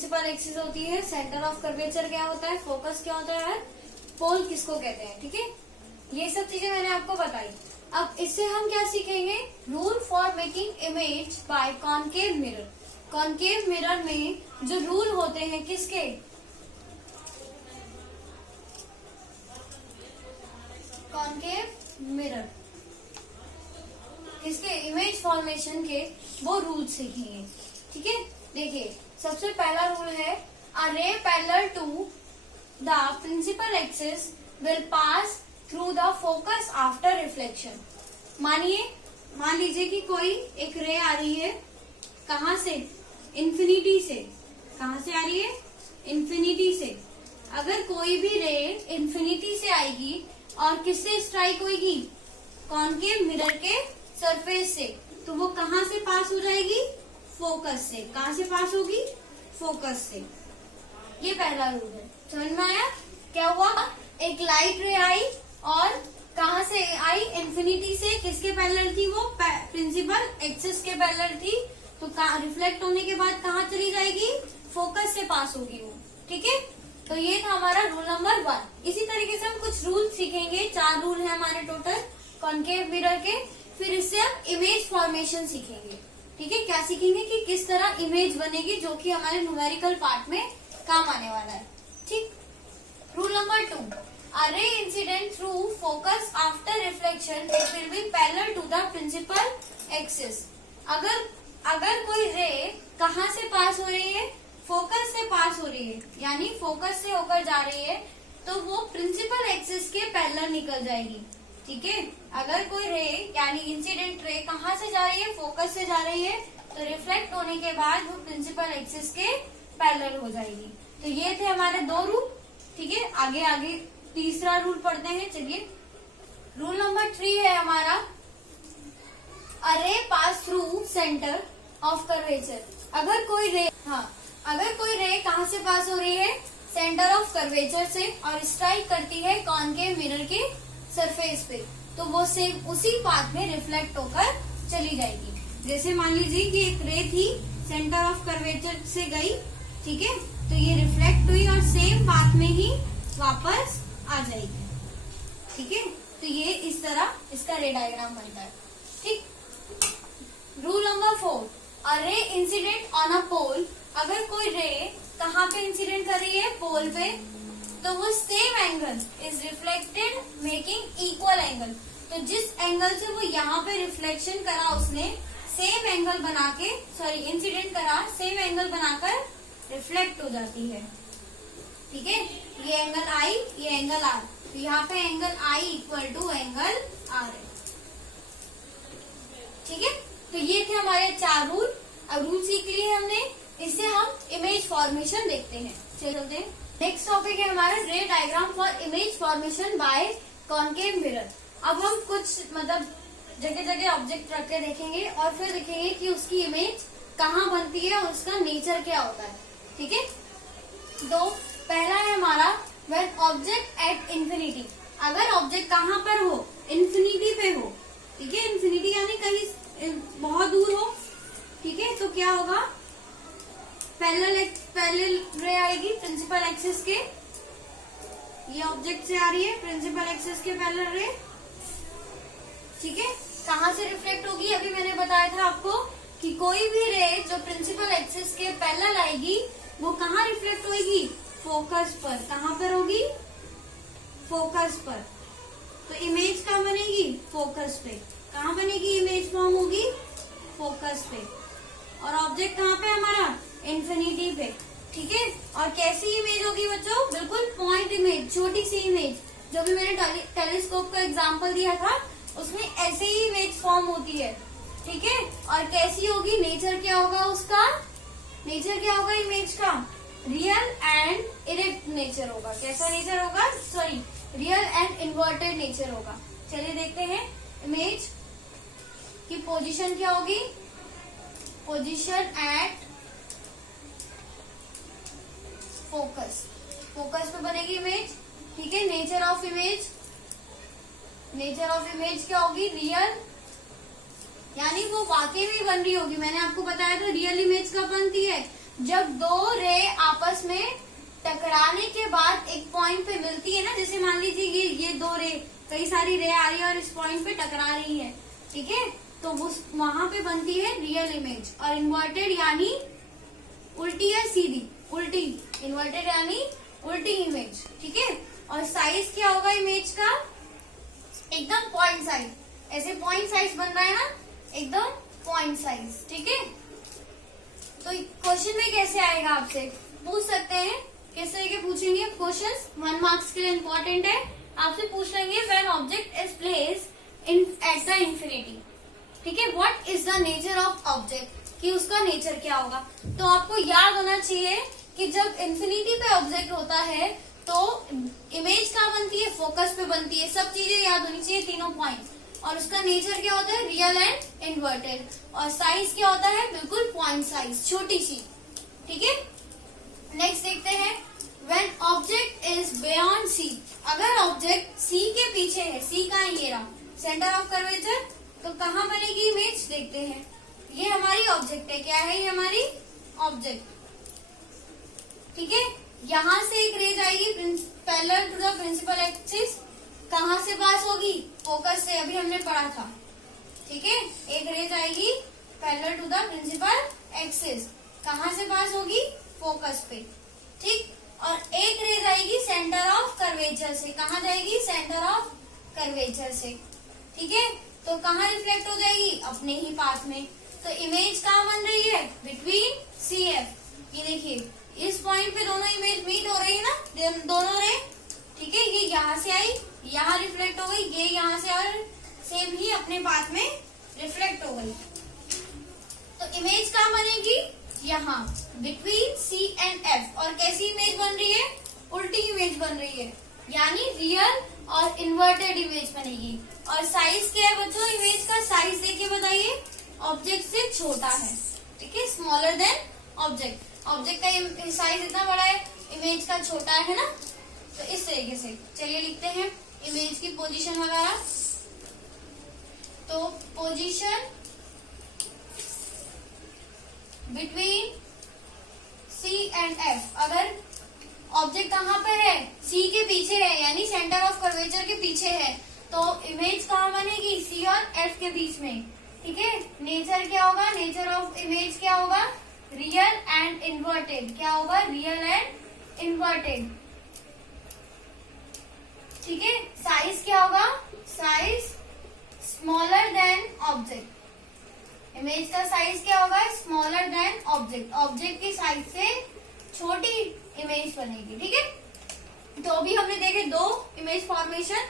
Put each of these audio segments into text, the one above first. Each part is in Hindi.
प्रिंसिपल एक्सिस होती है, सेंटर ऑफ कर्वेचर क्या होता है, फोकस क्या होता है, पोल किसको कहते हैं। ठीक है, ये सब चीजें मैंने आपको बताई। अब इससे हम क्या सीखेंगे, rule for making image by concave mirror. Concave mirror में जो रूल होते हैं किसके, कॉनकेव मिरर किसके, इमेज फॉर्मेशन के, वो रूल सीखेंगे। ठीक है, देखिए सबसे पहला रूल है, a ray parallel to the principal axis will pass through the focus after reflection. मान लीजिए कि कोई एक रे आ रही है, कहाँ से, इन्फिनिटी से। कहाँ से आ रही है, इन्फिनिटी से। अगर कोई भी रे इन्फिनिटी से आएगी और किससे स्ट्राइक होगी, कॉनकेव मिरर के सरफेस से, तो वो कहाँ से पास हो जाएगी, फोकस से। कहाँ से पास होगी, फोकस से। ये पहला रूल है, समझ में आया। क्या हुआ, एक लाइट रे आई और कहाँ से आई, इन्फिनिटी से। किसके पैरेलल थी वो, प्रिंसिपल एक्सिस के पैरेलल थी। तो रिफ्लेक्ट होने के बाद कहाँ चली जाएगी, फोकस से पास होगी वो। ठीक है, तो ये था हमारा रूल नंबर 1। इसी तरीके से हम कुछ रूल सीखेंगे, 4 रूल है हमारे टोटल कॉनकेव मिरर के। फिर इससे हम इमेज फॉर्मेशन सीखेंगे। ठीक है, क्या सीखेंगे कि किस तरह इमेज बनेगी, जो कि हमारे न्यूमेरिकल पार्ट में काम आने वाला है। ठीक, rule number 2, a ray incident through focus after reflection it will be parallel to the principal axis। अगर कोई रे कहाँ से पास हो रही है, फोकस से पास हो रही है, यानी फोकस से होकर जा रही है, तो वो प्रिंसिपल एक्सिस के पैरेलल निकल जाएगी। ठीक है, अगर कोई रे यानी इंसिडेंट रे कहाँ से जा रही है, फोकस से जा रही है, तो रिफ्लेक्ट होने के बाद वो प्रिंसिपल एक्सिस के पैरेलल हो जाएगी। तो ये थे हमारे 2 रूल। ठीक है, आगे तीसरा रूल पढ़ते हैं। चलिए, रूल नंबर 3 है हमारा, अ रे pass through centre of curvature. अगर कोई रे कहाँ से पास हो रही है, सेंटर ऑफ कर्वेचर से, और स्ट्राइक करती है कॉनकेव मिरर के सरफेस पे, तो वो सेम उसी पाथ में रिफ्लेक्ट होकर चली जाएगी। जैसे मान लीजिए कि एक रे थी, सेंटर ऑफ कर्वेचर से गई, ठीक है, तो ये रिफ्लेक्ट हुई और सेम पाथ में ही वापस आ जाएगी। ठीक है, तो ये इस तरह इसका रे डायग्राम बनता है। ठीक, rule number 4, a ray incident on a पोल। अगर कोई रे कहाँ पे इंसिडेंट कर रही है, पोल पे, तो वो same angle is reflected making equal angle. तो जिस एंगल से वो यहाँ पे रिफ्लेक्शन करा उसने, सेम एंगल बना के, इंसिडेंट करा, सेम एंगल बनाकर रिफ्लेक्ट हो जाती है। ठीक है, ये एंगल आई, ये एंगल आर, तो यहाँ पे angle I equal to angle R है। ठीक है, तो ये थे हमारे 4 रूल। अब रूल सीख लिए हमने, इससे हम इमेज फॉर्मेशन देखते हैं। चलते हैं, नेक्स्ट टॉपिक है हमारा रे diagram for image formation by concave mirror. अब हम कुछ जगह जगह ऑब्जेक्ट रख के देखेंगे और फिर देखेंगे कि उसकी इमेज कहाँ बनती है और उसका नेचर क्या होता है। ठीक है, तो पहला है हमारा, व्हेन ऑब्जेक्ट एट इंफिनिटी। अगर ऑब्जेक्ट कहाँ पर हो, इन्फिनिटी पे हो। ठीक है, इन्फिनिटी यानी कहीं बहुत दूर हो। ठीक है, तो क्या होगा, पैरेलल रे आएगी प्रिंसिपल एक्सिस के, ये ऑब्जेक्ट से आ रही है प्रिंसिपल एक्सिस के पैरेलल रे। ठीक है, कहाँ से रिफ्लेक्ट होगी, अभी मैंने बताया था आपको कि कोई भी रे जो प्रिंसिपल एक्सिस के पैरेलल आएगी वो कहाँ रिफ्लेक्ट होगी, फोकस पर। कहाँ पर होगी, फोकस पर। तो इमेज कहाँ बनेगी, फोकस पे। कहाँ बनेगी, इमेज फॉर्म होगी फोकस पे। और ऑब्जेक्ट कहाँ पे हमारा, इन्फिनिटी पे। ठीक है, और कैसी इमेज होगी बच्चों, बिल्कुल पॉइंट इमेज, छोटी सी इमेज। जो भी मैंने टेलीस्कोप का एग्जांपल दिया था उसमें ऐसे ही इमेज फॉर्म होती है। ठीक है, और कैसी होगी, नेचर क्या होगा उसका, नेचर क्या होगा इमेज का, रियल एंड इरेक्ट नेचर होगा। कैसा नेचर होगा, रियल एंड इन्वर्टेड नेचर होगा। चलिए देखते हैं, इमेज की पोजीशन क्या होगी, पोजीशन एट फोकस, फोकस पे बनेगी इमेज। ठीक है, nature of image, nature of image क्या होगी, रियल, यानी वो वाकई में बन रही होगी। मैंने आपको बताया था रियल इमेज कब बनती है, जब दो रे आपस में टकराने के बाद एक पॉइंट पे मिलती है ना, जैसे मान लीजिए ये दो रे, कई सारी रे आ रही है और इस पॉइंट पे टकरा रही है, ठीक है, तो उस वहां पे बनती है रियल इमेज। और इन्वर्टेड यानी उल्टी या सीधी, उल्टी, इन्वर्टेड यानी उल्टी इमेज, ठीक है। और साइज क्या होगा इमेज का, एकदम पॉइंट साइज, ऐसे पॉइंट साइज बन रहा है ना, एकदम पॉइंट साइज, ठीक है। तो क्वेश्चन में कैसे आएगा, आपसे पूछ सकते हैं, किस तरह के पूछेंगे क्वेश्चंस, 1 मार्क्स के लिए इम्पोर्टेंट है। आपसे पूछ लेंगे when object is placed in at the infinity, ठीक है, what is the nature of object, कि उसका नेचर क्या होगा। तो आपको याद होना चाहिए कि जब इंफिनिटी पे ऑब्जेक्ट होता है तो इमेज कहाँ बनती है, फोकस पे बनती है, सब चीजें याद होनी चाहिए, तीनों पॉइंट। और उसका नेचर क्या होता है, रियल एंड इन्वर्टेड। और साइज क्या होता है, बिल्कुल पॉइंट साइज, छोटी सी, ठीक है। नेक्स्ट देखते हैं, when object is beyond C, अगर ऑब्जेक्ट सी के पीछे है, सी का है ये रहा सेंटर ऑफ कर्वेचर, तो कहाँ बनेगी इमेज, देखते हैं। ये हमारी ऑब्जेक्ट है, क्या है ये हमारी ऑब्जेक्ट, ठीक है। यहां से एक रे जाएगी parallel to the principal axis, कहां से पास होगी, फोकस से, अभी हमने पढ़ा था, ठीक है। एक रे जाएगी parallel to the principal axis, कहां से पास होगी, फोकस पे, ठीक। और एक रे जाएगी सेंटर ऑफ कर्वेचर से, कहां जाएगी, सेंटर ऑफ कर्वेचर से, ठीक है। तो कहां रिफ्लेक्ट हो जाएगी, अपने ही पास में। तो इमेज कहां बन रही है, बिटवीन सी एफ, ये देखिए इस पॉइंट पे दोनों इमेज मीट हो रही है ना, दोनों रे, ठीक है। ये यहाँ से आई, यहाँ रिफ्लेक्ट हो गई, ये यहाँ से और सेम ही अपने पाथ में रिफ्लेक्ट हो गई। तो इमेज कहाँ बनेगी, यहाँ बिटवीन सी एंड एफ। और कैसी इमेज बन रही है, उल्टी इमेज बन रही है, यानी रियल और इन्वर्टेड इमेज बनेगी। और साइज क्या है बच्चों, इमेज का साइज देखिए बताइए, ऑब्जेक्ट से छोटा है, ठीक है, स्मॉलर देन ऑब्जेक्ट। ऑब्जेक्ट का साइज इतना बड़ा है, इमेज का छोटा है ना, तो इस तरीके से चलिए लिखते हैं इमेज की पोजीशन वगैरह। तो position between C and F, अगर ऑब्जेक्ट कहाँ पे है, सी के पीछे है, यानी सेंटर ऑफ कर्वेचर के पीछे है, तो इमेज कहाँ बनेगी, सी और एफ के बीच में, ठीक है। नेचर क्या होगा, नेचर ऑफ इमेज क्या होगा, रियल एंड इन्वर्टेड, क्या होगा, रियल एंड इन्वर्टेड, ठीक है। साइज क्या होगा, size smaller than object, image का साइज क्या होगा, स्मॉलर देन ऑब्जेक्ट, ऑब्जेक्ट की साइज से छोटी इमेज बनेगी, ठीक है। तो अभी हमने देखे दो इमेज फॉर्मेशन,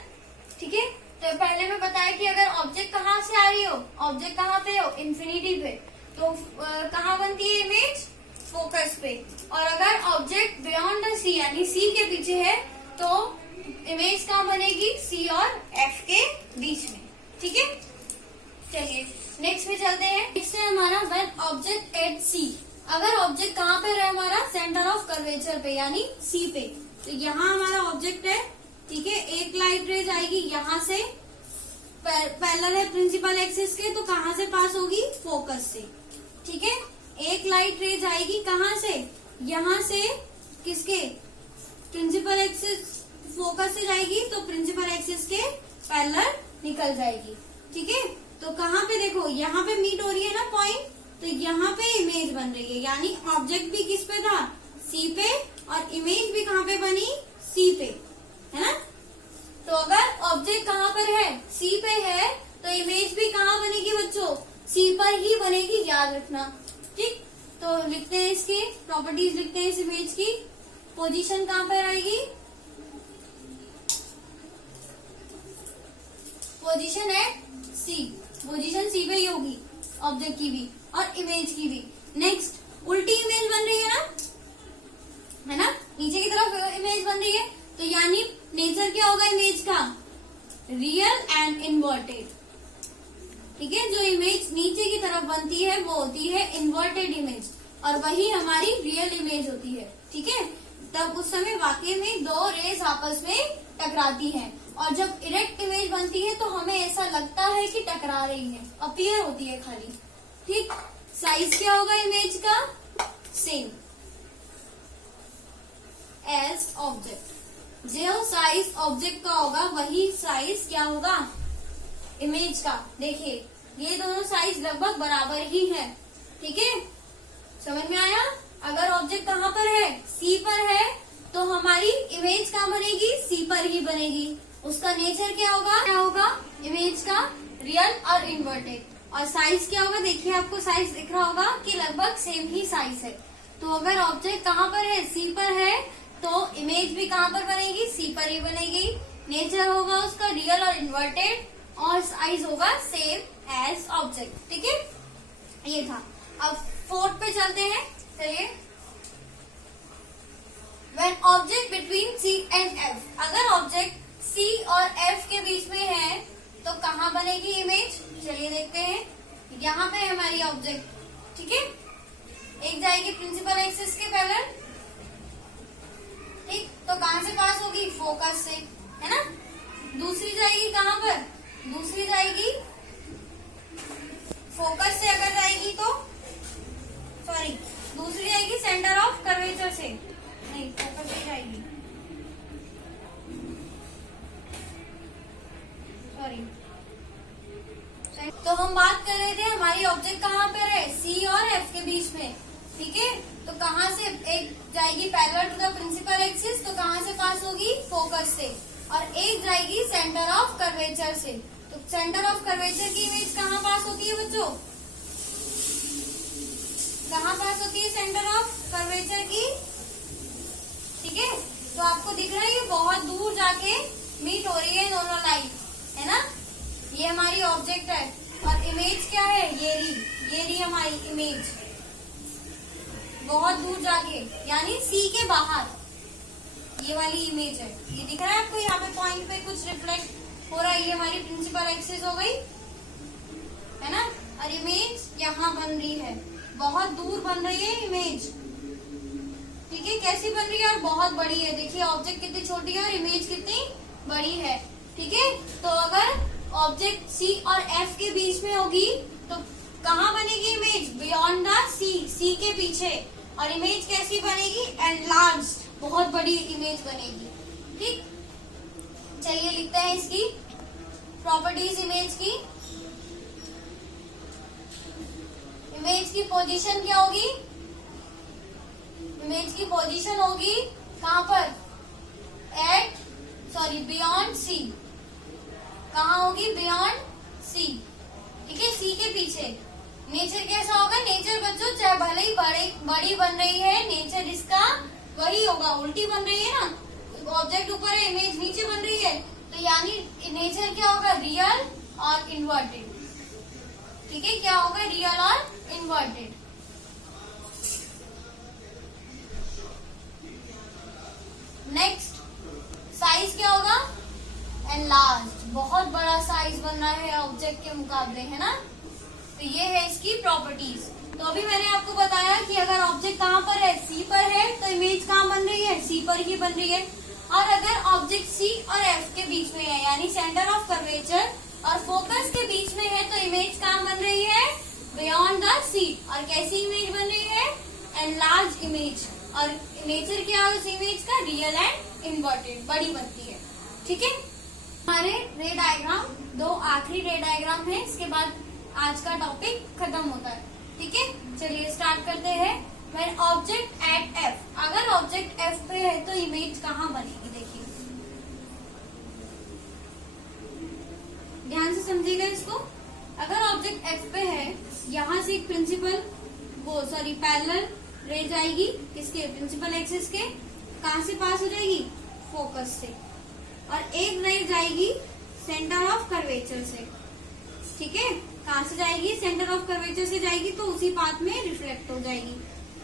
ठीक है। तो पहले में बताया कि अगर ऑब्जेक्ट कहाँ से आ रही हो, ऑब्जेक्ट कहाँ पे हो, इंफिनिटी पे, तो कहाँ बनती है इमेज, फोकस पे। और अगर ऑब्जेक्ट बियॉन्ड द सी, यानी सी के पीछे है, तो इमेज कहाँ बनेगी, सी और एफ के बीच में, ठीक है। चलिए नेक्स्ट में चलते हैं। नेक्स्ट है हमारा व्हेन ऑब्जेक्ट एट सी, अगर ऑब्जेक्ट कहाँ पे रहे हमारा, सेंटर ऑफ कर्वेचर पे, यानी सी पे। तो यहाँ हमारा ऑब्जेक्ट है, ठीक है, एक लाइट रे जाएगी यहाँ से, पैरेलल है प्रिंसिपल एक्सिस के, तो कहाँ से पास होगी, फोकस से, ठीक है। एक लाइट रे जाएगी कहाँ से, यहाँ से, किसके, प्रिंसिपल एक्सिस, फोकस से जाएगी तो प्रिंसिपल एक्सिस के पैरेलल निकल जाएगी, ठीक है। तो कहाँ पे देखो, यहाँ पे मीट हो रही है ना पॉइंट, तो यहाँ पे इमेज बन रही है, यानी ऑब्जेक्ट भी किस पे था, सी पे, और इमेज भी कहाँ पे बनी, सी पे, है ना। तो अगर ऑब्जेक्ट कहाँ पर है, सी पे है, तो इमेज भी कहाँ बनेगी बच्चों, सी पर ही बनेगी, याद रखना, ठीक। तो लिखते हैं इसकी प्रॉपर्टीज, लिखते हैं इस इमेज की, पोजीशन कहाँ पर आएगी, पोजीशन है सी, पोजीशन सी पे ही होगी, ऑब्जेक्ट की भी और इमेज की भी। नेक्स्ट उल्टी इमेज बन रही है ना, नीचे की तरफ इमेज बन रही है, तो यानी नेचर क्या होगा इमेज का, रियल एंड इन्वर्टेड, ठीक है। जो इमेज नीचे की तरफ बनती है वो होती है इन्वर्टेड इमेज, और वही हमारी रियल इमेज होती है, ठीक है। तब उस समय वाकई में दो रेस आपस में टकराती हैं, और जब इरेक्ट इमेज बनती है तो हमें ऐसा लगता है कि टकरा रही है, अपीयर होती है खाली, ठीक। साइज क्या होगा इमेज का, सेम। साइज ऑब्जेक्ट का होगा वही साइज क्या होगा इमेज का। देखिए ये दोनों साइज लगभग बराबर ही है, ठीक है, समझ में आया। अगर ऑब्जेक्ट कहाँ पर है, सी पर है, तो हमारी इमेज कहाँ बनेगी, सी पर ही बनेगी। उसका नेचर क्या होगा इमेज का, रियल और इन्वर्टेड। और साइज क्या होगा, देखिए आपको साइज दिख रहा होगा कि लगभग सेम ही साइज है। तो अगर ऑब्जेक्ट कहाँ पर है, सी पर है, तो इमेज भी कहाँ पर बनेगी, सी पर ही बनेगी। नेचर होगा उसका रियल और इन्वर्टेड, और साइज होगा सेम एज ऑब्जेक्ट, ठीक है, ये था। अब फोर्थ पे चलते हैं, चलिए। When object between C and F, अगर ऑब्जेक्ट C और F के बीच में है तो कहाँ बनेगी इमेज, चलिए देखते हैं। यहाँ पे है हमारी ऑब्जेक्ट, ठीक है, एक जाएगी प्रिंसिपल एक्सिस के पैरेलल, ठीक, तो कहाँ से पास होगी, फोकस से, है ना। दूसरी जाएगी कहाँ पर, दूसरी जाएगी फोकस से, अगर जाएगी तो सॉरी दूसरी जाएगी सेंटर ऑफ कर्वेचर से, नहीं फोकस से जाएगी, सॉरी। तो हम बात कर रहे थे हमारी ऑब्जेक्ट कहाँ पर है, सी और एफ के बीच में, ठीक है। तो कहाँ से एक जाएगी parallel to the principal axis, तो कहाँ से पास होगी, फोकस से, और एक जाएगी सेंटर ऑफ कर्वेचर से। तो सेंटर ऑफ कर्वेचर की इमेज कहाँ पास होती है बच्चों, कहाँ पास होती है सेंटर ऑफ कर्वेचर की, ठीक है। तो आपको दिख रहा है ये बहुत दूर जाके मीट हो रही है दोनों लाइन, है ना। ये हमारी ऑब्जेक्ट है और इमेज क्या है, ये रही हमारी इमेज, बहुत दूर जाके, यानी सी के बाहर ये वाली इमेज है। ये दिख रहा है आपको, यहाँ पे पॉइंट पे कुछ रिफ्लेक्ट हो रहा है, ये हमारी प्रिंसिपल एक्सिस हो गई, है ना। और इमेज यहाँ बन रही है, बहुत दूर बन रही है इमेज, ठीक है। कैसी बन रही है, और बहुत बड़ी है। देखिए ऑब्जेक्ट कितनी छोटी है और इमेज कितनी बड़ी है, ठीक है। तो अगर ऑब्जेक्ट सी और एफ के बीच में होगी तो कहाँ बनेगी इमेज, बियॉन्ड द सी, सी के पीछे। और इमेज कैसी बनेगी, एनलार्ज, बहुत बड़ी इमेज बनेगी, ठीक। चलिए लिखते हैं इसकी प्रॉपर्टीज इमेज की। इमेज की पोजीशन क्या होगी, इमेज की पोजीशन होगी कहाँ पर, बियॉन्ड सी, कहाँ होगी, बियॉन्ड सी, ठीक है, सी के पीछे। नेचर कैसा होगा, नेचर बच्चों चाहे भले ही बड़ी बन रही है, नेचर इसका वही होगा, उल्टी बन रही है ना, ऑब्जेक्ट ऊपर है, इमेज नीचे बन रही है, तो यानी नेचर क्या होगा, रियल और इन्वर्टेड, ठीक है, क्या होगा, रियल और इन्वर्टेड। नेक्स्ट साइज क्या होगा, एनलार्ज्ड, बहुत बड़ा साइज बन रहा है ऑब्जेक्ट के मुकाबले, है ना। तो ये है इसकी प्रॉपर्टीज। तो अभी मैंने आपको बताया कि अगर ऑब्जेक्ट कहाँ पर है, सी पर है, तो इमेज कहाँ बन रही है, सी पर ही बन रही है। और अगर ऑब्जेक्ट सी और एफ के बीच में है, यानी सेंटर ऑफ कर्वेचर और फोकस के बीच में है, तो इमेज कहाँ बन रही है, बियॉन्ड द सी। और कैसी इमेज बन रही है, एनलार्ज इमेज। और नेचर क्या है उस इमेज का, रियल एंड इन्वर्टेड, बड़ी बनती है, ठीक है। हमारे रे डायग्राम, दो आखिरी रे डायग्राम है, इसके बाद आज का टॉपिक खत्म होता है, ठीक है। चलिए स्टार्ट करते हैं। व्हेन ऑब्जेक्ट एट एफ, अगर ऑब्जेक्ट एफ पे है तो इमेज कहाँ बनेगी, देखिए ध्यान से समझिएगा इसको। अगर ऑब्जेक्ट एफ पे है, यहाँ से एक प्रिंसिपल पैरेलल रे जाएगी, किसके, प्रिंसिपल एक्सिस के, कहाँ से पास हो जाएगी, फोकस से, और एक रे जाएगी सेंटर ऑफ कर्वेचर से, ठीक है। कहाँ से जाएगी, सेंटर ऑफ कर्वेचर से जाएगी, तो उसी पाथ में रिफ्लेक्ट हो जाएगी।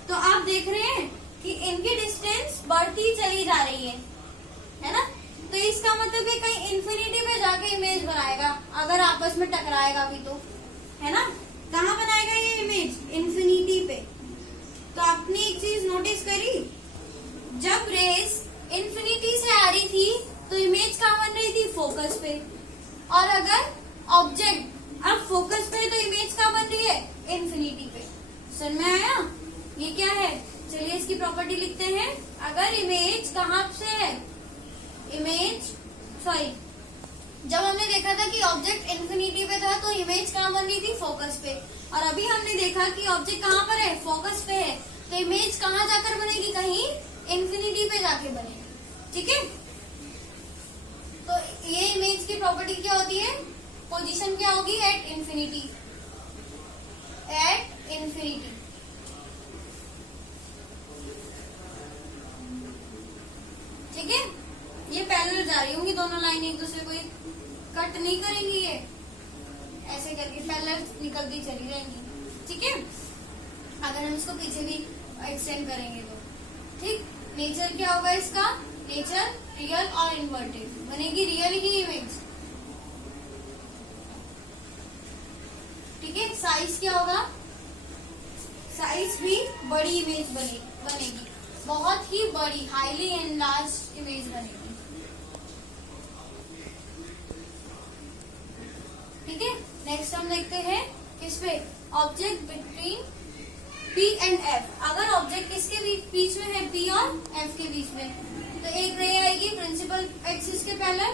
तो आप देख रहे हैं कि इनकी डिस्टेंस बढ़ती चली जा रही है ना। तो इसका मतलब है कहीं इन्फिनिटी पे जाके इमेज बनाएगा, अगर आपस में टकराएगा भी तो, है ना। कहाँ बनाएगा ये इमेज, इन्फिनिटी पे। तो आपने एक चीज नोटिस करी, जब रेस इन्फिनिटी से आ रही थी तो इमेज कहाँ बन रही थी, फोकस पे। और अगर ऑब्जेक्ट अब फोकस पे, तो इमेज कहाँ बन रही है, इन्फिनिटी पे। समझ में आया, ये क्या है। चलिए इसकी प्रॉपर्टी लिखते हैं। अगर इमेज कहाँ से है, जब हमने देखा था कि ऑब्जेक्ट इन्फिनिटी पे था तो इमेज कहाँ बन रही थी, फोकस पे। और अभी हमने देखा कि ऑब्जेक्ट कहाँ पर है, फोकस पे है, तो इमेज कहाँ जाकर बनेगी, कहीं इन्फिनिटी पे जाके बनेगी। ठीक है, तो ये इमेज की प्रॉपर्टी क्या होती है, पोजीशन क्या होगी, एट इन्फिनिटी। ठीक है, ये पैरेलल जा रही होंगी दोनों लाइन, एक दूसरे को कट नहीं करेंगी, ये ऐसे करके पैरेलल निकलती चली जाएंगी। ठीक है, अगर हम इसको पीछे भी एक्सटेंड करेंगे तो। ठीक, नेचर क्या होगा इसका, नेचर रियल और इन्वर्टेड बनेगी, रियल ही इमेज। ठीक है, साइज क्या होगा, साइज भी बड़ी इमेज बनेगी, बहुत ही बड़ी, हाईली एनलार्ज इमेज बनेगी। ठीक है, नेक्स्ट हम देखते हैं किस पे, object between P and F। अगर ऑब्जेक्ट किसके बीच में है, P और F के बीच में, तो एक रे आएगी प्रिंसिपल एक्सिस के पैरेलल,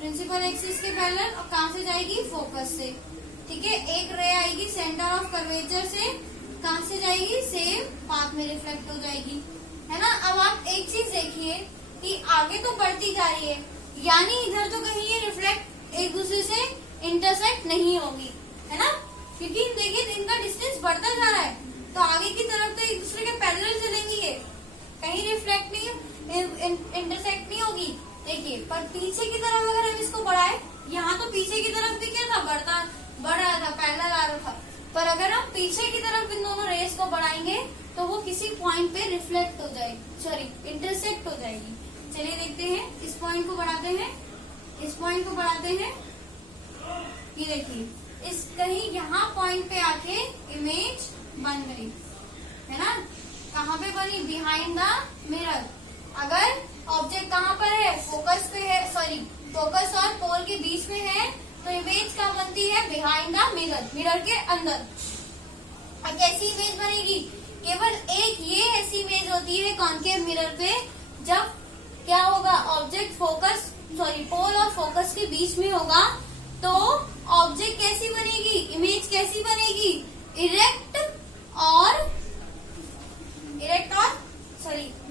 प्रिंसिपल एक्सिस के पैरेलल, और कहां से जाएगी, फोकस से। ठीक है, एक रे आएगी सेंटर ऑफ कर्वेचर से, कहां से जाएगी, सेम पाथ में रिफ्लेक्ट हो जाएगी, है ना। अब आप एक चीज देखिए कि आगे तो बढ़ती जा रही है, यानी इधर तो कहीं ये रिफ्लेक्ट एक दूसरे से इंटरसेक्ट नहीं होगी, है ना, क्योंकि देखिए इनका डिस्टेंस बढ़ता जा रहा है, तो आगे की तरफ तो एक दूसरे के पैरेलल चलेंगी, ये कहीं रिफ्लेक्ट नहीं, इंटरसेक्ट नहीं होगी। देखिए, पर पीछे की तरफ अगर हम इसको बढ़ाए, यहाँ तो पीछे की तरफ भी क्या था, बढ़ रहा था, पैरेलल आ रहा था, पर अगर हम पीछे की तरफ इन दोनों रेस को बढ़ाएंगे तो वो किसी पॉइंट पे रिफ्लेक्ट हो जाएगी, इंटरसेक्ट हो जाएगी। चलिए देखते हैं, इस पॉइंट को बढ़ाते हैं, इस पॉइंट को बढ़ाते हैं, ये देखिए, इस कहीं यहाँ पॉइंट पे आके इमेज बन गई, है ना। कहाँ पे बनी, बिहाइंड द मिरर। अगर ऑब्जेक्ट कहाँ पर है, फोकस पे है, फोकस और पोल के बीच में है, तो इमेज कहाँ बनती है, बिहाइंड द मिरर, मिरर के अंदर। और कैसी इमेज बनेगी, केवल एक ये ऐसी इमेज होती है कॉन्केव मिरर पे, जब क्या होगा, ऑब्जेक्ट पोल और फोकस के बीच में होगा, तो ऑब्जेक्ट कैसी बनेगी, इमेज कैसी बनेगी, इरेक्ट और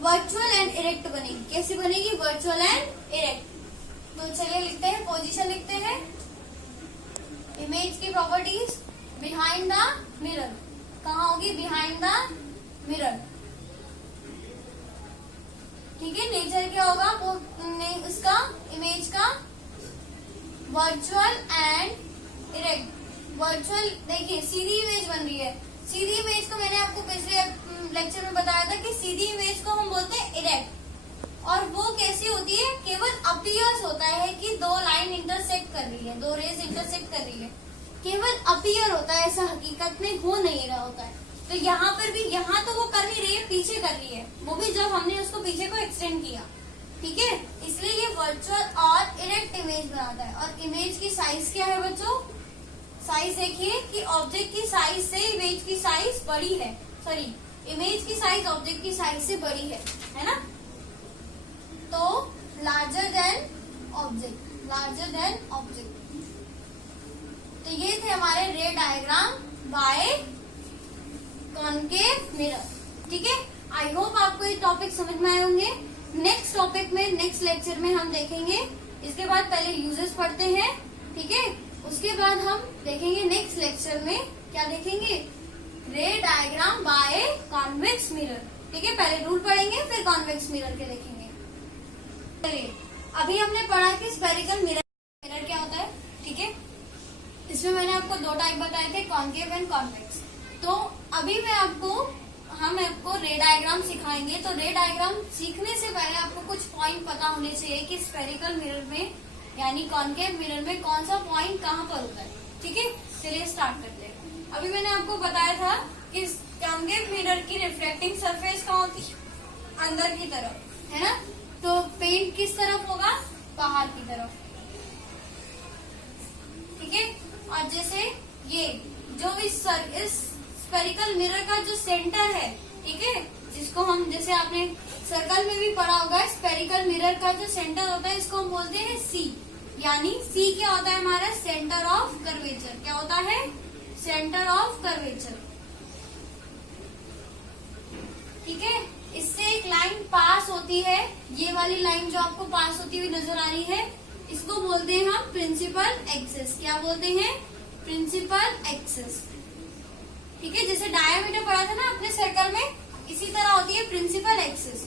वर्चुअल एंड इरेक्ट बनेगी। कैसी बनेगी, वर्चुअल एंड इरेक्ट। तो चलिए लिखते हैं, पोजीशन लिखते हैं, इमेज की प्रॉपर्टीज, बिहाइंड द मिरर, कहाँ होगी, बिहाइंड द मिरर। ठीक है, नेचर क्या होगा, वो उसका इमेज का वर्चुअल एंड इरेक्ट। वर्चुअल देखिए सीधी इमेज बन रही है, सीधी इमेज को मैंने आपको पिछले लेक्चर में बताया था कि सीधी इमेज को हम बोलते हैं इरेक्ट। और वो कैसी होती है, केवल अपीयर्स होता है कि दो लाइन इंटरसेक्ट कर रही है, दो रेज इंटरसेक्ट कर रही है, केवल अपीयर होता है, ऐसा हकीकत में हो नहीं रहा होता है। तो यहाँ पर भी, यहाँ तो वो कर नहीं रही है, पीछे कर रही है, वो भी जब हमने उसको पीछे को एक्सटेंड किया। ठीक है, इसलिए ये वर्चुअल और इरेक्ट इमेज बनाता है। और इमेज की साइज क्या है बच्चों, साइज देखिए कि ऑब्जेक्ट की साइज से इमेज की साइज बड़ी है, इमेज की साइज ऑब्जेक्ट की साइज से बड़ी है ना। तो लार्जर देन ऑब्जेक्ट। तो ये थे हमारे रे डायग्राम बाय कॉनकेव मिरर। ठीक है, आई होप आपको ये टॉपिक समझ में आए होंगे। नेक्स्ट टॉपिक में, नेक्स्ट लेक्चर में हम देखेंगे, इसके बाद पहले यूजेस पढ़ते हैं। ठीक है, उसके बाद हम देखेंगे नेक्स्ट लेक्चर में क्या देखेंगे, रे डायग्राम बाय कॉन्वेक्स मिरर। ठीक है, पहले रूल पढ़ेंगे फिर कॉन्वेक्स मिरर के देखेंगे। चलिए, अभी हमने पढ़ा कि स्फेरिकल मिरर क्या होता है। ठीक है, इसमें मैंने आपको दो टाइप बताए थे, कॉन्केव एंड कॉन्वेक्स। तो अभी हम आपको रे डायग्राम सिखाएंगे। तो रे डायग्राम सीखने से पहले आपको कुछ पॉइंट पता होने चाहिए कि स्फेरिकल मिरर में यानी कॉन्केव मिरर में कौन सा पॉइंट कहाँ पर होता है। ठीक है, चलिए स्टार्ट करते हैं। अभी मैंने आपको बताया था कि कॉन्केव मिरर की रिफ्लेक्टिंग सरफेस कहाँ होती है, अंदर की तरफ, है ना। तो पेंट किस तरफ होगा, बाहर की तरफ। ठीक है, और जैसे ये जो इस स्फेरिकल मिरर का जो सेंटर है, ठीक है, जिसको हम, जैसे आपने सर्कल में भी पढ़ा होगा, स्पेरिकल मिरर का जो सेंटर होता है इसको हम बोलते हैं सी, यानी सी क्या होता है हमारा सेंटर ऑफ कर्वेचर। क्या होता है सेंटर ऑफ कर्वेचर। ठीक है, इससे एक लाइन पास होती है, ये वाली लाइन जो आपको पास होती हुई नजर आ रही है इसको बोलते हैं हम प्रिंसिपल एक्सिस। क्या बोलते हैं प्रिंसिपल एक्सिस। ठीक है, जैसे डायमीटर पढ़ा था ना अपने सर्कल में, इसी तरह होती है प्रिंसिपल एक्सिस।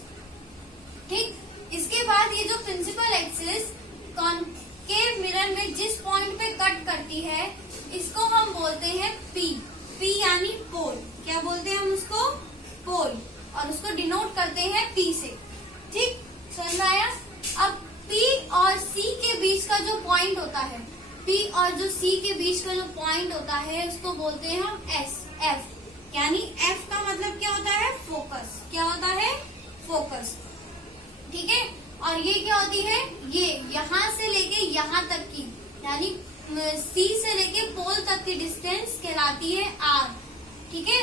ठीक, इसके बाद ये जो प्रिंसिपल एक्सिस कॉनकेव मिरर में जिस पॉइंट पे कट करती है इसको हम बोलते हैं पी। पी यानी पोल। क्या बोलते हैं हम उसको पोल, और उसको डिनोट करते हैं पी से। ठीक, समझ में आया। अब पी और सी के बीच का जो पॉइंट होता है, पी और जो सी के बीच का जो पॉइंट होता है उसको बोलते हैं हम एस, एफ, यानी एफ का मतलब क्या होता है फोकस। क्या होता है फोकस। ठीक है, और ये क्या होती है, ये यहाँ से लेके यहाँ तक की, यानी सी से लेके पोल तक की डिस्टेंस कहलाती है आर। ठीक है,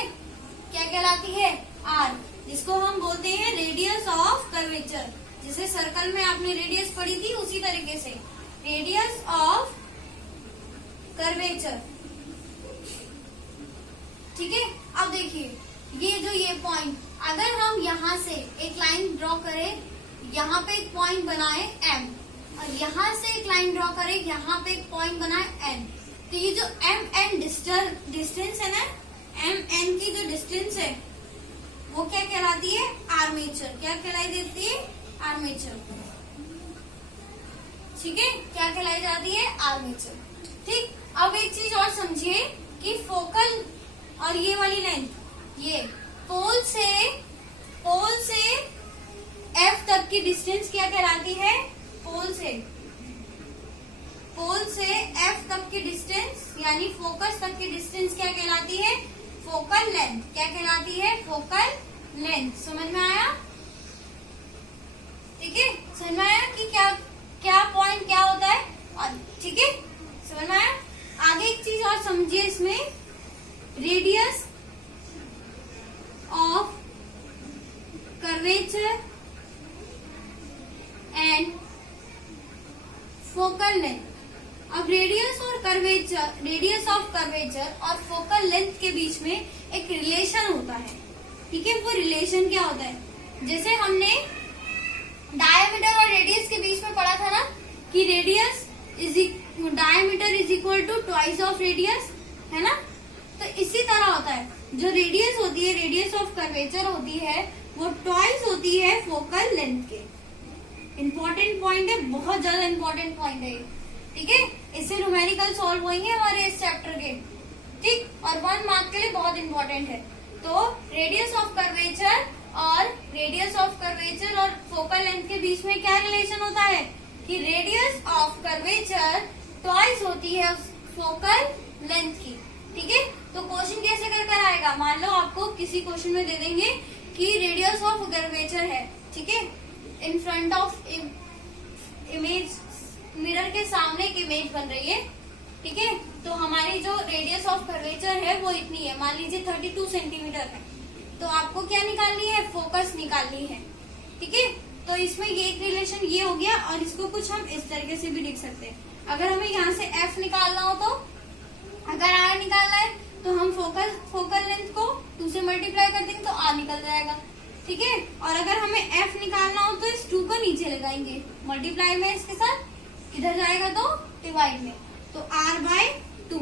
क्या कहलाती है आर, जिसको हम बोलते हैं रेडियस ऑफ कर्वेचर। जैसे सर्कल में आपने रेडियस पढ़ी थी उसी तरीके से रेडियस ऑफ कर्वेचर। ठीक है, अब देखिए ये पॉइंट, अगर हम यहाँ से एक लाइन ड्रॉ करें, यहाँ पे एक पॉइंट बनाए एम, और यहाँ से एक लाइन ड्रॉ करें, यहाँ पे एक पॉइंट बनाए एन, तो ये जो एम एन डिस्टेंस है ना, एम एन की जो डिस्टेंस है वो क्या कहलाती है आर्मेचर। क्या कहलाई देती है आर्मेचर। ठीक है, क्या कहलाई जाती है आर्मेचर। ठीक, अब एक चीज और समझिए कि फोकल और ये वाली लेंथ, ये पोल से एफ तक की डिस्टेंस क्या कहलाती है, पोल से एफ तक की डिस्टेंस यानी फोकस तक की डिस्टेंस क्या कहलाती है फोकल लेंथ। क्या कहलाती है फोकल लेंथ। समझ में आया। ठीक है, समझ में आया कि क्या पॉइंट क्या होता है। और ठीक है, समझ में आया। आगे एक चीज और समझिए इसमें, radius of curvature and focal length. अब रेडियस ऑफ कर्वेचर और फोकल लेंथ के बीच में एक रिलेशन होता है। ठीक है, वो रिलेशन क्या होता है, जैसे हमने डायमीटर और रेडियस के बीच में पढ़ा था ना कि diameter is equal to twice of radius, है ना। तो इसी तरह होता है, जो रेडियस होती है, रेडियस ऑफ कर्वेचर होती है, वो ट्वाइस होती है फोकल लेंथ के। इंपॉर्टेंट पॉइंट है, बहुत ज्यादा इंपॉर्टेंट पॉइंट है। ठीक है, इससे न्यूमेरिकल सॉल्व होंगे हमारे इस चैप्टर के। ठीक, और 1 मार्क के लिए बहुत इंपॉर्टेंट है। तो रेडियस ऑफ कर्वेचर और फोकल लेंथ के बीच में क्या रिलेशन होता है कि रेडियस ऑफ कर्वेचर ट्वाइस होती है फोकल लेंथ की। ठीक है, तो क्वेश्चन कैसे कर आएगा, मान लो आपको किसी क्वेश्चन में दे देंगे कि रेडियस ऑफ कर्वेचर है। ठीक है, in front of image, mirror के सामने एक इमेज बन रही है। ठीक है, तो हमारी जो रेडियस ऑफ कर्वेचर है वो इतनी है, मान लीजिए 32 सेंटीमीटर है। तो आपको क्या निकालनी है, फोकस निकालनी है। ठीक है, तो इसमें ये एक रिलेशन ये हो गया, और इसको कुछ हम इस तरीके से भी लिख सकते हैं। अगर हमें यहाँ से एफ निकालना हो, तो अगर आर निकालना है तो हम फोकल लेंथ को 2 से मल्टीप्लाई कर देंगे तो आर निकल जाएगा। ठीक है, और अगर हमें एफ निकालना हो तो इस 2 को नीचे लगाएंगे, मल्टीप्लाई में इसके साथ, इधर जाएगा तो डिवाइड में, तो r/2।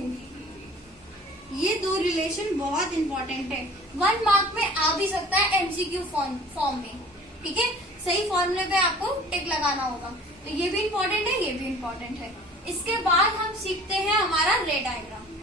ये 2 रिलेशन बहुत इंपॉर्टेंट है, 1 मार्क में आ भी सकता है एमसीक्यू फॉर्म में। ठीक है, सही फॉर्मूले पे आपको टिक लगाना होगा। तो ये भी इंपॉर्टेंट है, ये भी इंपॉर्टेंट है। इसके बाद हम सीखते हैं हमारा रे डायग्राम।